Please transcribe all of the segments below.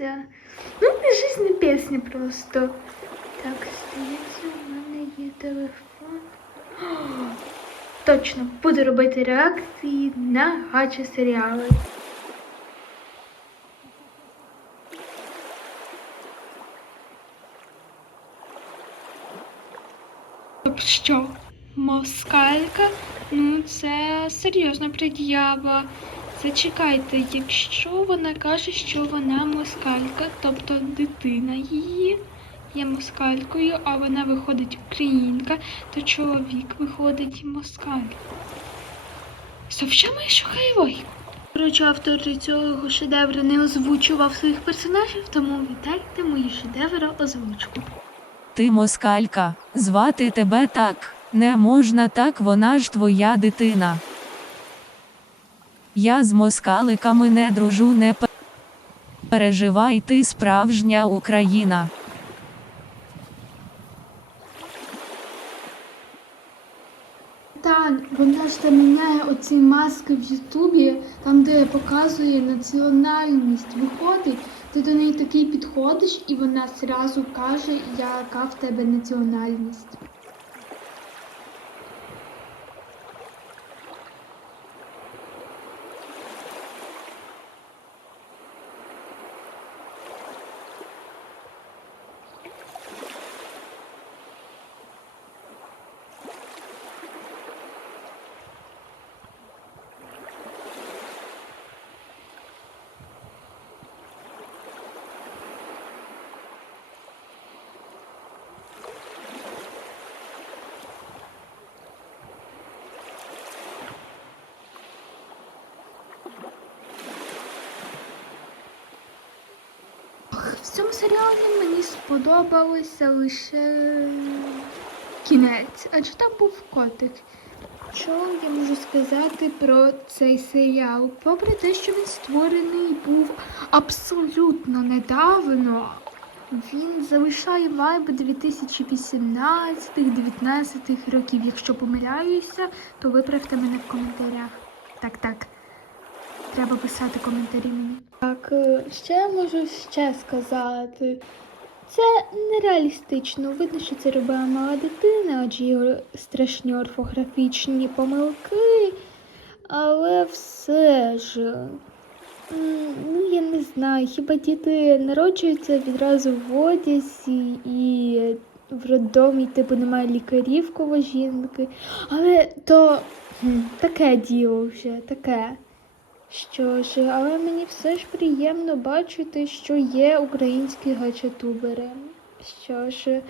здається. Ну, не жизнь, не пісня просто. Так, здається, у мене є телефон. Точно, буду робити реакції на гачі серіали. Що? Москалька? Ну, це серйозна пред'ява. Зачекайте, якщо вона каже, що вона москалька, тобто дитина її є москалькою, а вона виходить українка, то чоловік виходить москаль. Совчами шукає логіку. Автор цього шедевра не озвучував своїх персонажів, тому вітайте мої шедеври озвучку. Ти москалька, звати тебе так. Не можна так, вона ж твоя дитина. Я з москаликами не дружу, не переживай, ти справжня Україна. Та вона ж там міняє оці маски в Ютубі, там де показує національність. Виходить, ти до неї такий підходиш, і вона зразу каже, яка в тебе національність. В цьому серіалі мені сподобалося лише кінець, адже там був котик. Що я можу сказати про цей серіал? Попри те, що він створений був абсолютно недавно, він залишає вайби 2018-19 років. Якщо помиляюся, то виправте мене в коментарях. Так, так. Треба писати коментарі мені. Так, е, ще можу ще сказати. Це нереалістично. Видно, що це робила мала дитина, адже його страшні орфографічні помилки. Але все ж. Ну, я не знаю, хіба діти народжуються відразу в одязі і в роддомі, типу, немає лікарів коло жінки. Але то таке діло вже, таке. Що ж, але мені все ж приємно бачити, що є українські гачатубери. Що ж,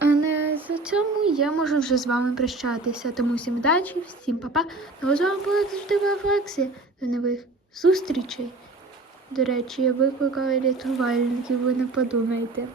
але за цьому я можу вже з вами прощатися. Тому всім удачі, всім па-па. Ну, а з вами була завжди Флексі. До нових зустрічей. До речі, я викликала рятувальників, ви не подумайте.